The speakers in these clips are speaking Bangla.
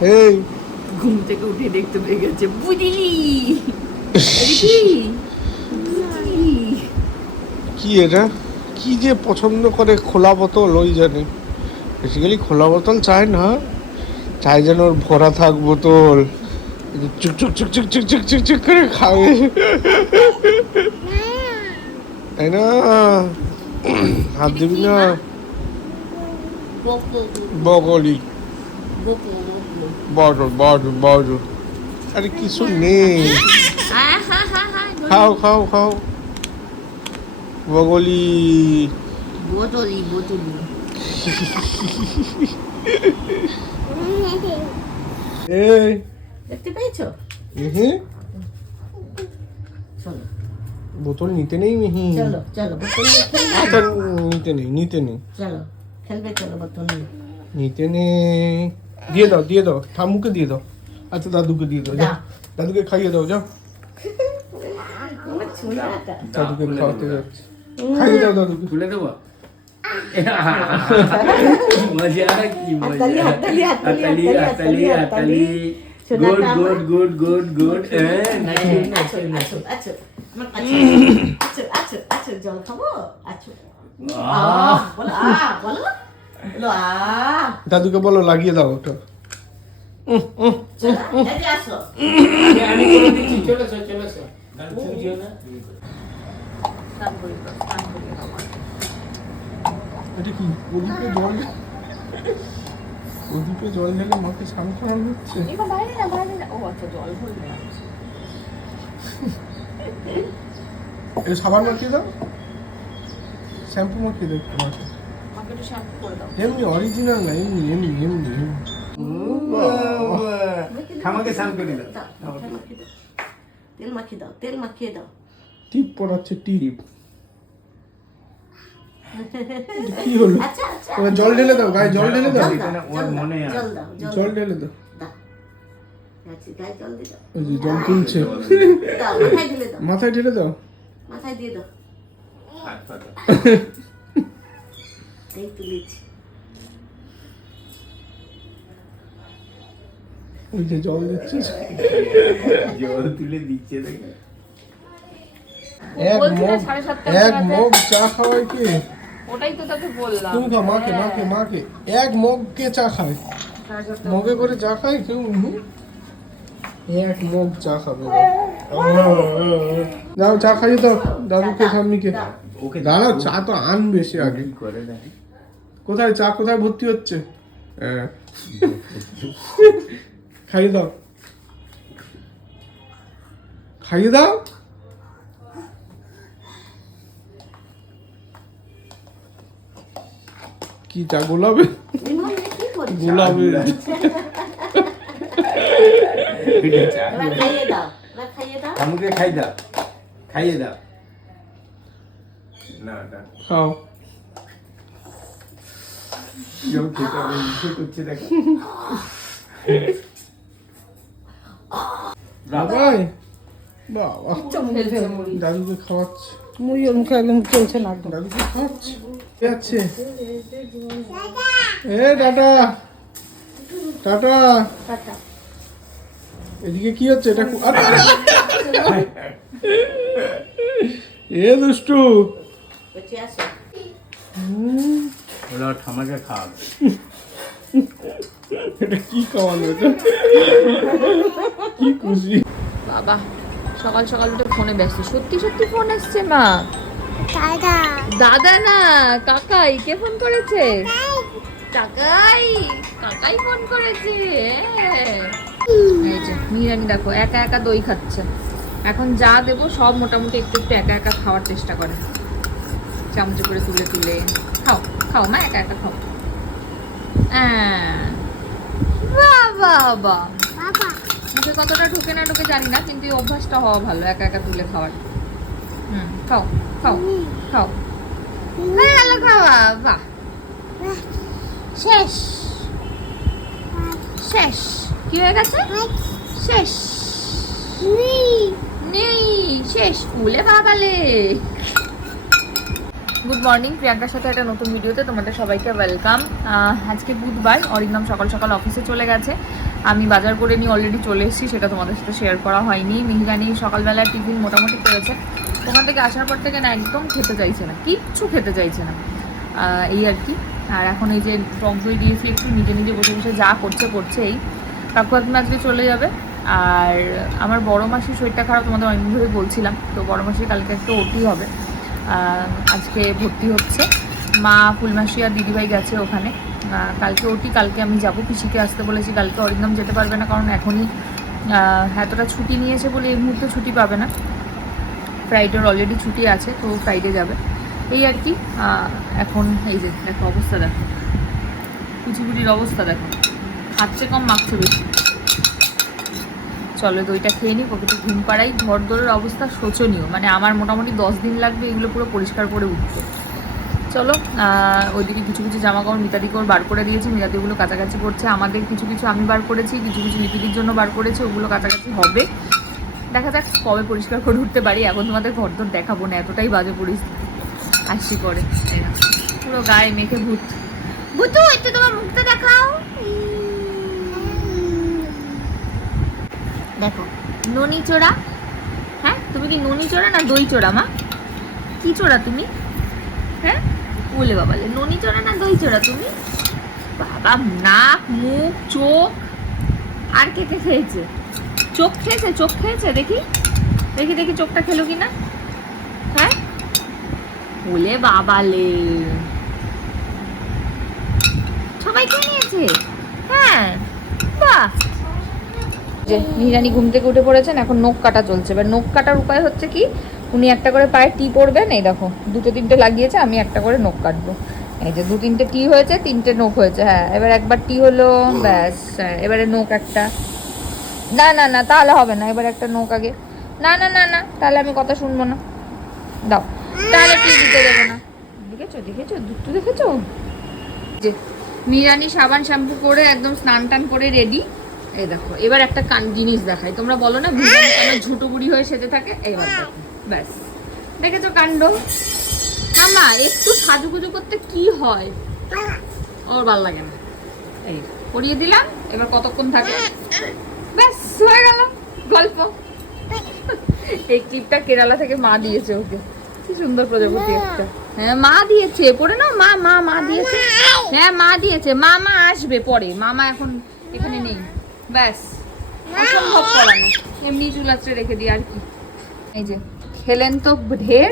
এই। ঘুম থেকে উঠে দেখতে পেয়ে গেছে বুঝলি? কি এটা? কি যে পছন্দ করে খোলা বোতল ওই জানে। বেসিক্যালি খোলা বোতল চায় না। চায় যেন ওর ভরা থাক বোতল। চুক চুক চুক চুক চুক চুক চুক চুক করে খাবে। তাই না? হাত দিবি না? বকো বগলি বকো বড় বড় বড় আরে কিছু নেই। খাও খাও খাও। বগলি। বোতলি বোতলি। এই। দেখতে পেয়েছ? মিহি চলো। বোতল নিতে নেই মিহি। চলো চলো বোতল নিয়ে খেলবে। আচ্ছা নিতে নেই নিতে নেই। চলো খেলবে চলো বোতল নিতে নেই। দিয়ে দাও দিয়ে দাও। ঠাম্মুকে দিয়ে দাও। আচ্ছা দাদুকে দিয়ে দাও যাও। দাদুকে খাইয়ে দাও যাও। দাদুকে খাওয়াতে যাচ্ছে। খাইয়ে দাও দাদুকে। খুলে দেবো? মজা কি মজা। হাততালি হাততালি। হাততালি সোনাটা good good good good good. আমার আছো আছো আছো আছো জল খাব? আহ। বলো বলো। দাদুকে বলো লাগিয়ে দাও ওটা। এটা কি জল প্রদীপে জল ঢেলে মাকে স্নান করানো হচ্ছে? সাবান মাখিয়ে দাও। শ্যাম্পু মাখিয়ে দাও মাকে এমনি অরিজিনাল না এমনি এমনি এমনি তেল মাখিয়ে দাও। তেল মাখিয়ে দাও টিপ পড়াচ্ছে টিপ। কি হলো? জল ঢেলে দাও গায়ে জল ঢেলে দাও। জল ঢেলে দাও। জল তুলছে। মাথায় ঢেলে দাও। মাথায় দিয়ে দাও। এই তুলেছি ওই যে জল দিচ্ছিস? জল তুলে দিচ্ছে দেখে। এক বলছি না মগ সাড়ে সাতটা এক বাজে। চা খাওয়াই কে? ওটাই তো তোকে বললাম। তুমি খাও মাকে মাকে মাকে। এক মগ কে চা খায়? মগে করে চা খায় কেউ? এক মগ চা খাবে। যাও চা খাইয়ে দাও। দাদুকে দাও ওকে দাঁড়াও চা তো আনবে সে আগে। করে দেখে কোথায় চা কোথায় ভর্তি হচ্ছে? হ্যাঁ। খাইয়ে দাও। খাইয়ে দাও। কি চা গোলাপে? গোলাপে খাইয়ে দাও খাইয়ে দাও। দাও খাইয়ে দাও। না না খাও। কেউ খেতে হবে ইচ্ছে করছে দেখো বাবাই বাবা ফেলছে মুড়ি দাদুকে খাওয়াচ্ছে মুড়ি ওর মুখে একদম চলছে না দাদুকে খাওয়াচ্ছে এ টাটা টাটা এদিকে কি হচ্ছে এটা আরে। এ দুষ্টু ওরা ঠামাকে খাওয়াবে। এটা কি খাওয়ানো এটা কি খুশি। বাবা সকাল সকাল উঠে ফোনে ব্যস্ত। সত্যি সত্যি ফোন এসছে মা। দাদা। না কাকাই কে ফোন করেছে? কাকাই। কাকাই ফোন করেছে হ্যাঁ। এই যে মিরানি দেখো একা একা দই খাচ্ছে। এখন যা দেবো সব মোটামুটি একটু একটু একা একা খাওয়ার চেষ্টা করে। চামচে করে তুলে তুলে খাও। খাও মা একা একা খাও বাহ বাহ মুখে কতটা ঢুকে না ঢুকে জানি না কিন্তু এই অভ্যাসটা হওয়া ভালো একা একা তুলে খাওয়ার। হুম খাও খাও খাও। ভালো খাওয়া বাহ। শেষ। শেষ। কি হয়ে গেছে? শেষ। নেই। শেষ। ফুলে বাবালে। মর্নিং, প্রিয়াঙ্কার সাথে একটা নতুন ভিডিওতে তোমাদের সবাইকে ওয়েলকাম। আজকে বুধবার, অরিন্দম সকাল সকাল অফিসে চলে গেছে। আমি বাজার করে নিয়ে অলরেডি চলে এসেছি, সেটা তোমাদের সাথে শেয়ার করা হয়নি। মিহিরানি সকালবেলা টিফিন মোটামুটি করেছে। ওখান থেকে আসার পর থেকে না একদম খেতে চাইছে না, কিচ্ছু খেতে চাইছে না। এই আর কি। আর এখন এই যে টক দই দিয়েছি, একটু নিজে নিজে বসে বসে যা করছে করছে এই কাকু একদিন আজকে চলে যাবে। আর আমার বড় মাসির শরীরটা খারাপ, তোমাদের অনেকদিন ধরে বলছিলাম। তো বড় মাসির কালকে একটু ওটি হবে। আজকে ভর্তি হচ্ছে। মা ফুলমাসি আর দিদিভাই গেছে ওখানে। কালকে ওটি কালকে আমি যাব। পিসিকে আসতে বলেছি, কালকে অরিন্দম যেতে পারবে না, কারণ এখনই এতটা ছুটি নিয়েছে বলে এই মুহূর্তে ছুটি পাবে না। ফ্রাইডের অলরেডি ছুটি আছে, তো ফ্রাইডে যাবে। এই আর কি এখন এই যে, দেখো অবস্থা দেখো। কুচিপুরির অবস্থা দেখো। খাচ্ছে কম মাখছে বেশি। চলো দইটা খেয়ে নিই ওকে তো ঘুম পাড়াই। ঘর দোরের অবস্থা শোচনীয়। মানে আমার মোটামুটি দশ দিন লাগবে এগুলো পুরো পরিষ্কার করে উঠতে। চলো ওইদিকে কিছু কিছু জামা কাপড় মিতাদিকে ওর বার করে দিয়েছি। মিতাদি ওগুলো কাছাকাছি করছে। আমাদের কিছু কিছু আমি বার করেছি, কিছু কিছু লিপিদির জন্য বার করেছি, ওগুলো কাছাকাছি হবে। দেখা যাক কবে পরিষ্কার করে উঠতে পারি। এখন তোমাদের ঘর দর দেখাবো না, এতটাই বাজে পরিস্থিতি। আসছি করে। পুরো গায়ে মেখে ভূত। ভূতু তোমার মুখটা দেখাও। দেখো, ননি চোরা হ্যাঁ? তুমি কি ননি চোরা না দই চোরা, মা? কি চোরা তুমি? হ্যাঁ? বলে বাবা ননি চোরা না দই চোরা তুমি? বাবা, নাক, মুখ, চোখ, আর কে কে খেয়েছে? চোখ খেয়েছে চোখ খেয়েছে? দেখি দেখি দেখি চোখটা খেলো কি না হ্যাঁ? বলে বাবালে। সবাই খেয়ে নিয়েছে? হ্যাঁ? বাহ! যে নিরানি ঘুম থেকে উঠে পড়েছেন এখন নখ কাটা চলছে। এবার নখ কাটার উপায় হচ্ছে কি উনি একটা করে পায়ে টি পরবেন এই দেখো দুটো তিনটে লাগিয়েছে আমি একটা করে নখ কাটবো। এই যে দু তিনটে টি হয়েছে তিনটে নখ হয়েছে হ্যাঁ এবার একবার টি হলো ব্যাস হ্যাঁ, এবারে নখ একটা। না না না তাহলে হবে না এবার একটা নখ আগে। না না না না তাহলে আমি কথা শুনব না। দাও তাহলে টি দিতে দেবো না। দেখেছ দেখেছ দুধ দেখেছ? যে মিরানি সাবান শ্যাম্পু করে একদম স্নান টান করে রেডি এই দেখো এবার একটা কান জিনিস দেখাই। তোমরা বলো না মিরানি কেন ঝুটো বুড়ি হয়ে সেজে থাকে? এইবার দেখো ব্যাস। দেখেছ কাণ্ড? আমা একটু সাজুগুজু করতে কি হয়? ওর ভালো লাগে না। এই করিয়ে দিলাম এবার কতক্ষণ থাকে? ব্যাস হয়ে গেল গল্প। এই ক্লিপটা কেরালা থেকে মা দিয়েছে ওকে। কি সুন্দর প্রজাপতি একটা। হ্যাঁ মা দিয়েছে পড়ে না মা মা মা দিয়েছে। হ্যাঁ মা দিয়েছে মামা আসবে পরে। মামা এখন এখানে নেই। ব্যাস অসম্ভব করানো। এমনি চুলাচড়ে রেখে দিই আর কি। এই যে খেলেন তো ঢের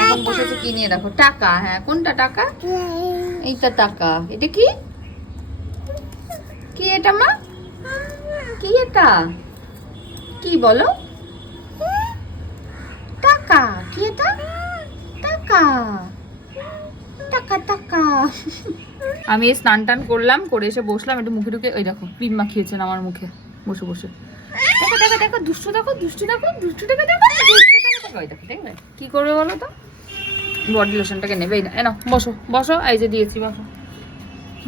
এখন বসেছে কি নিয়ে দেখো? টাকা হ্যাঁ কোনটা টাকা? এইটা টাকা। এটা কি? কি এটা মা? কি এটা? কি বলো? টাকা। কি এটা টাকা টাকা টাকা আমি স্নান টান করলাম, করে এসে বসলাম, একটু মুখে ঢুকে ওই দেখো, ক্রিম মাখিয়েছেন আমার মুখে, বসে বসে। দেখো দেখো দেখো, দুষ্টু দেখো দুষ্টু দেখো দুষ্টু দেখো দেখো দেখো দেখো কি করবে বলো তো? বডি লোশনটাকে নেবেই না এ নাও, বসো বসো, এই যে দিয়েছি, বসো।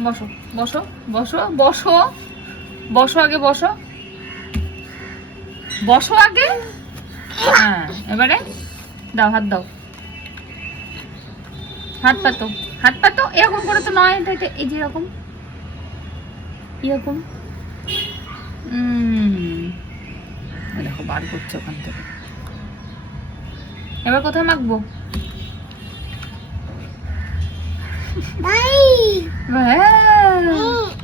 বসো বসো বসো বসো বসো আগে, বসো। বসো আগে? হ্যাঁ এবারে দাও, হাত দাও। হাত পাতো হাত পাতো এরকম করে তো নয় এটা এই যে এরকম। এরকম। দেখো বার করছে ওখান থেকে। এবার কোথায় মাখবো? হ্যাঁ,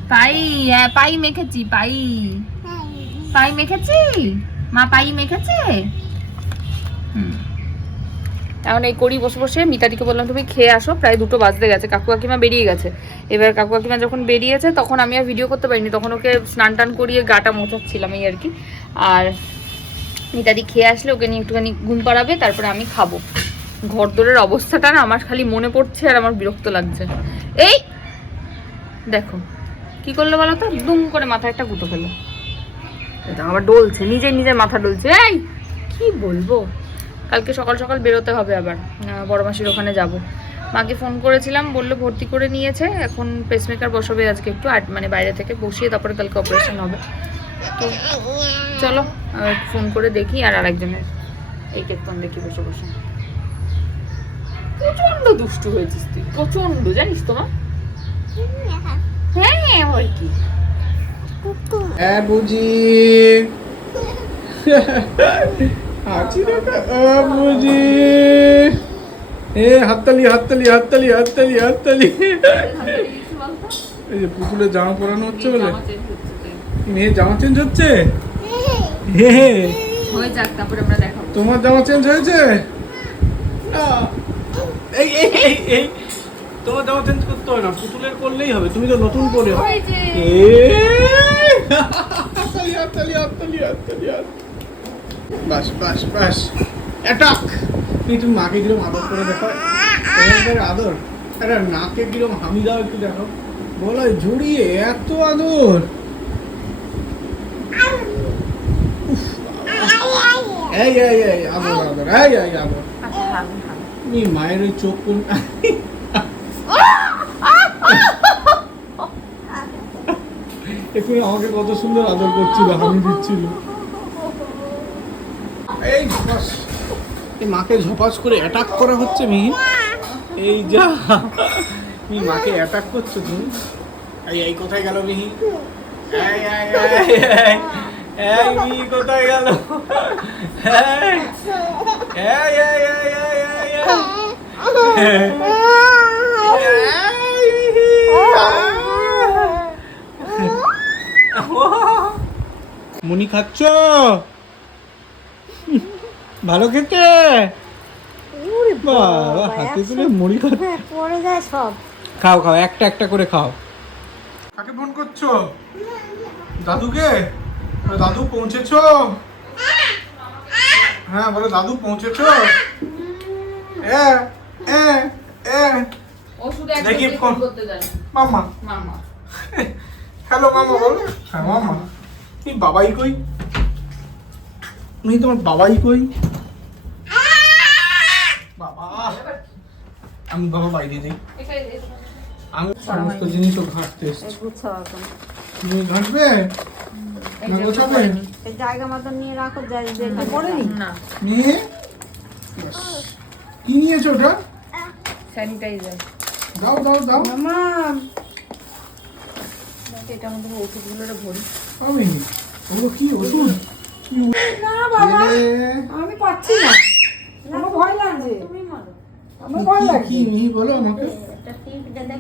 পাই। হ্যাঁ পাই মেখেছি পাই। পাই মেখেছি? মা পাই মেখেছে? হুম। এখন এই করি বসে বসে মিতাদিকে বললাম তুমি খেয়ে আসো প্রায় দুটো বাজতে গেছে কাকু কাকিমা বেরিয়ে গেছে। এবার কাকু কাকিমা যখন বেরিয়েছে তখন আমি আর ভিডিও করতে পারিনি তখন ওকে স্নান টান করিয়ে গাটা মোচাচ্ছিলাম এই আর কি। আর মিতাদি খেয়ে আসলে ওকে নিয়ে একটুখানি ঘুম পাড়াবে তারপরে আমি খাব। ঘর দোরের অবস্থাটা না আমার খালি মনে পড়ছে আর আমার বিরক্ত লাগছে। এই! দেখো কি করল বলো তো? দুম করে মাথায় একটা গুঁতো ফেলো এটা আবার ডলছে নিজে নিজের মাথা ডলছে। এই! কি বলব? কালকে সকাল সকাল বেরোতে হবে আবার। বড় মাসির ওখানে যাব। মাকে ফোন করেছিলাম বলল ভর্তি করে নিয়েছে। এখন পেসমেকার বসাবে আজকে একটু আট মানে বাইরে থেকে বসিয়ে তারপরে কালকে অপারেশন হবে। তো চলো ফোন করে দেখি আর আরেকজনের এই কেতন দেখি বসে বসে। প্রচণ্ড দুষ্টু হয়েছিস তুই প্রচণ্ড জানিস তো মা? হ্যাঁ ওই কি? হ্যাঁ বুঝি। আছি দেখা বুঝি এ হাততালি হাততালি হাততালি হাততালি হাততালি। এই যে পুতুলের জামা পরানো হচ্ছে বলে? মেয়ের জামা চেঞ্জ হচ্ছে? হে হে। হয়ে যাক তারপরে আমরা দেখাবো। তোমার জামা চেঞ্জ হয়েছে? এই এই এই এই। তোমার জামা চেঞ্জ করতে হবে না পুতুলের করলেই হবে তুমি তো নতুন করে। ওই হাততালি হাততালি হাততালি হাততালি। বাস বাস বাস। অ্যাটাক! মাকে আদর করে দেখো আদর? নাকে একটু দেখো বলো এত আদর! এই এই এই, আদর আদর, এই এই, আদর। তুমি মায়ের চোখ কোন আমাকে কত সুন্দর আদর করছিল, হামি দিচ্ছিল। এই এই মাকে ঝপাস করে অ্যাটাক করা হচ্ছে মিহি এই যা তুমি মাকে অ্যাটাক করছ তুমি। এই এই কোথায় গেল মিহি এই মিহি কোথায় গেল? মুনি খাচ্ছ? ভালো খেতে? বাবা হাতে তুলে মুড়ি খাচ্ছ। পড়ে যায় সব। খাও খাও একটা একটা করে খাও। কাকে ফোন করছ? দাদুকে? দাদু পৌঁছেছো? হ্যাঁ বলো দাদু পৌঁছেছো? এ এ এ। ওষুধ দেখি একদম ফোন। মাম্মা। মামা হ্যালো মামা বলো। হ্যাঁ মামা বাবাই কই? তুমি তোমার বাবাই কই? বাবা। আমি বাবা বাইরে আমি সমস্ত জিনিস ও ঘাটতে এসছি। তুমি ঘাটবে? না গোছাবে? জায়গা মতো নিয়ে? রাখো যাই যে নিয়ে কি নিয়েছো ওটা? স্যানিটাইজার দাও দাও দাও। মামা এটা আমাদের ওষুধগুলো ভরি। আমি ওগুলো কি ওষুধ? না বাবা আমি পাচ্ছি না আমার ভয় লাগছে আমার ভয় লাগছে কি মিহি বলো আমাকে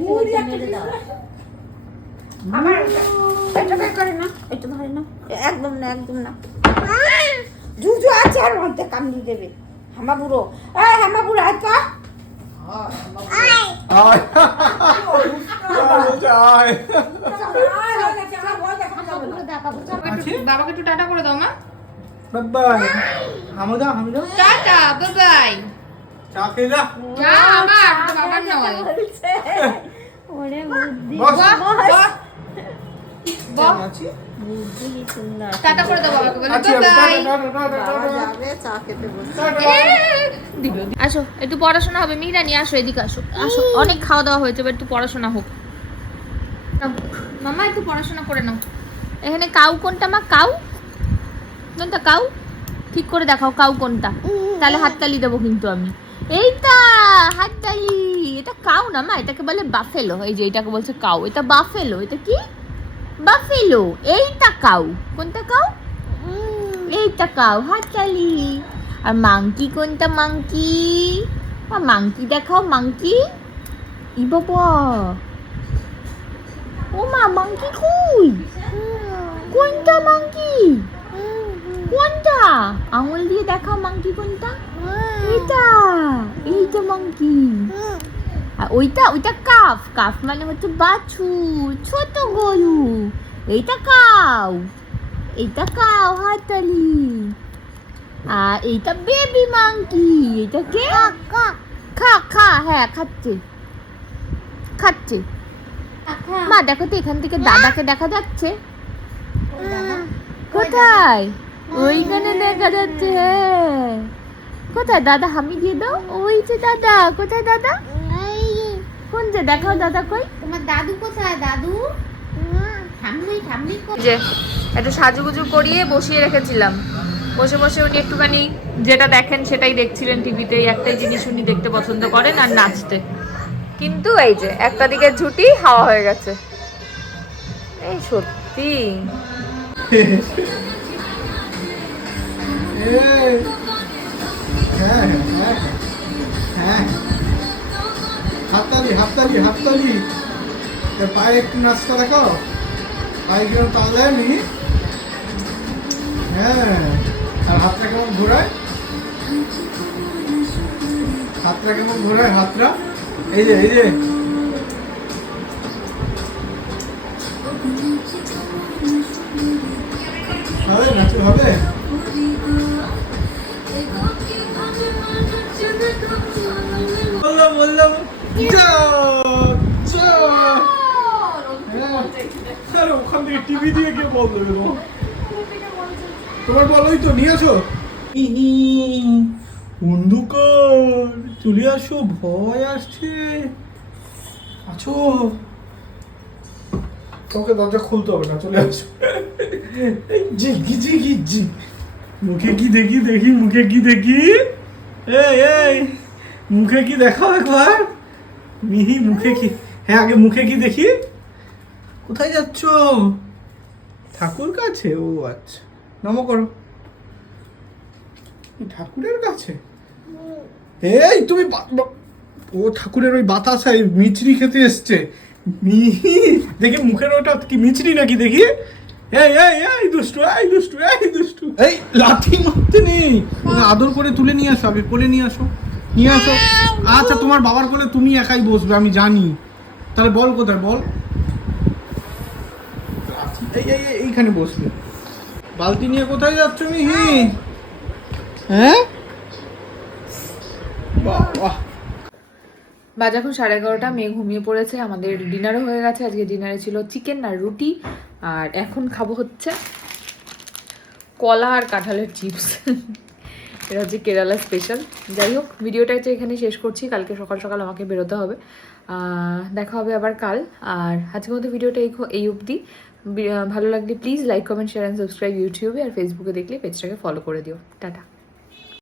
মুড়ি একটা দিস না। আমার এটা বের করে না এটা ধরে না একদম না একদম না জুজু আছে আর মধ্যে কামড়ি দেবে হামা বুড়ো এই হামা বুড়ো আয় তো আয় আয় আয় বাবাকে একটু টাটা করে দাও মা বাবাই। হামদা হামদা টাটা বাবাই। চা খেয়ে যা যা আমার বাবার নয়। ওরে বুদ্ধি। বস বাহ বাহ টাটা করে দাও বাবাকে বলে। আছি আমি। বাবাই। Tata, tata, tata, tata. যাবে চা খেতে বসে। টাটা। আসো একটু পড়াশোনা হবে। মিরানি আসো এদিকে আসো। আসো। অনেক খাওয়া দাওয়া হয়েছে এবার একটু পড়াশোনা হোক। মামা একটু পড়াশোনা করে নাও। এখানে কাউ কোনটা মা? কাউ? কোনটা কাউ? ঠিক করে দেখাও কাউ কোনটা। তাহলে হাততালি দেবো কিন্তু আমি। এইটা হাততালি এটা কাউ না মা, এটাকে বলে বাফেলো। এই যে এটাকে বলছে কাউ। এটা বাফেলো। এটা কি? বাফেলো। এইটা কাউ। কোনটা কাউ? এইটা কাউ। হাততালি আর মাংকি কোনটা, মাংকি? আর মাংকি দেখাও, মাংকি। ই বাবা। ও মা, মাংকি কই? কোনটা মাংকি? কোনটা? আঙুল দিয়ে দেখাও মাংকি কোনটা? এটা এইটা। মাংকি আর ওইটা ওইটা কাফ কাফ মানে হচ্ছে বাছুর ছোট গরু। এইটা কাউ এইটা কাউ হাততালি আর এইটা বেবি মাংকি এটা কে? খা খা। হ্যাঁ খাচ্ছে। খাচ্ছে। মা দেখো তো এখান থেকে দাদাকে দেখা যাচ্ছে। কোথায়? ওইখানে দেখা যাচ্ছে হ্যাঁ। কোথায় দাদা? হামি দিয়ে দাও। ওই যে দাদা কোথায় দাদা? কোন যে? দেখাও দাদা কই? তোমার দাদু কোথায়? দাদু? যে একটু সাজুগুজু করিয়ে বসিয়ে রেখেছিলাম। বসে বসে উনি একটুখানি যেটা দেখেন সেটাই দেখছিলেন টিভিতে একটাই জিনিস উনি দেখতে পছন্দ করেন আর নাচতে। কিন্তু এই যে একটা দিকে ঝুটি হাওয়া হয়ে গেছে। এই সত্যি। হ্যাঁ হ্যাঁ হ্যাঁ হাততালি হাততালি। হাততালি পায়ে একটু নাচটা দেখাও পায়ে কেমন তাল দেয় নি হ্যাঁ। আর হাতটা কেমন ঘোরায়? হাতটা কেমন ঘোরায়, হাতটা? এই যে এই যে। হবে নাচু হবে? আরে ওখান থেকে টিভি দিয়ে কে বল দেবে তোমার? তোমার বল তো নিয়ে আসো। অন্ধকার চলে আসো ভয় আসছে। আছো। তোকে দরজা খুলতে হবে না চলে আসো। জিগি জিগি জি। মুখে কি দেখি দেখি মুখে কি দেখি? এই এই মুখে কি দেখাও একবার? মিহি মুখে কি হ্যাঁ আগে মুখে কি দেখি? কোথায় যাচ্ছ? ঠাকুর কাছে? ও আচ্ছা। নম করো। ঠাকুরের কাছে? এই তুমি ও ঠাকুরের ওই বাতাসায় মিচড়ি খেতে এসছে। দেখি মুখের ওটা কি মিচড়ি নাকি দেখি? এই এই এই দুষ্টু এই দুষ্টু এই দুষ্টু। এই লাঠি মারতে নেই। আদর করে তুলে নিয়ে আসো আগে কোলে নিয়ে আসো নিয়ে আসো। আচ্ছা তোমার বাবার কোলে তুমি একাই বসবে আমি জানি। তাহলে বল কোথায়? বল। এই এই এই, এইখানে বসবে। বালতি নিয়ে কোথায় যাচ্ছ মিহি? হ্যাঁ? বাহ বাজ এখন সাড়ে এগারোটা মেয়ে ঘুমিয়ে পড়েছে আমাদের ডিনারও হয়ে গেছে আজকে ডিনারে ছিল চিকেন আর রুটি আর এখন খাব হচ্ছে কলা আর কাঁঠালের চিপস। এটা হচ্ছে কেরালা স্পেশাল যাই হোক ভিডিওটা হচ্ছে এখানে শেষ করছি কালকে সকাল সকাল আমাকে বেরোতে হবে। দেখা হবে আবার কাল আর আজকের মতো ভিডিওটা এই অবধি। ভালো লাগলে please like comment share and subscribe ইউটিউবে আর ফেসবুকে দেখলে পেজটাকে ফলো করে দিও। টাটা।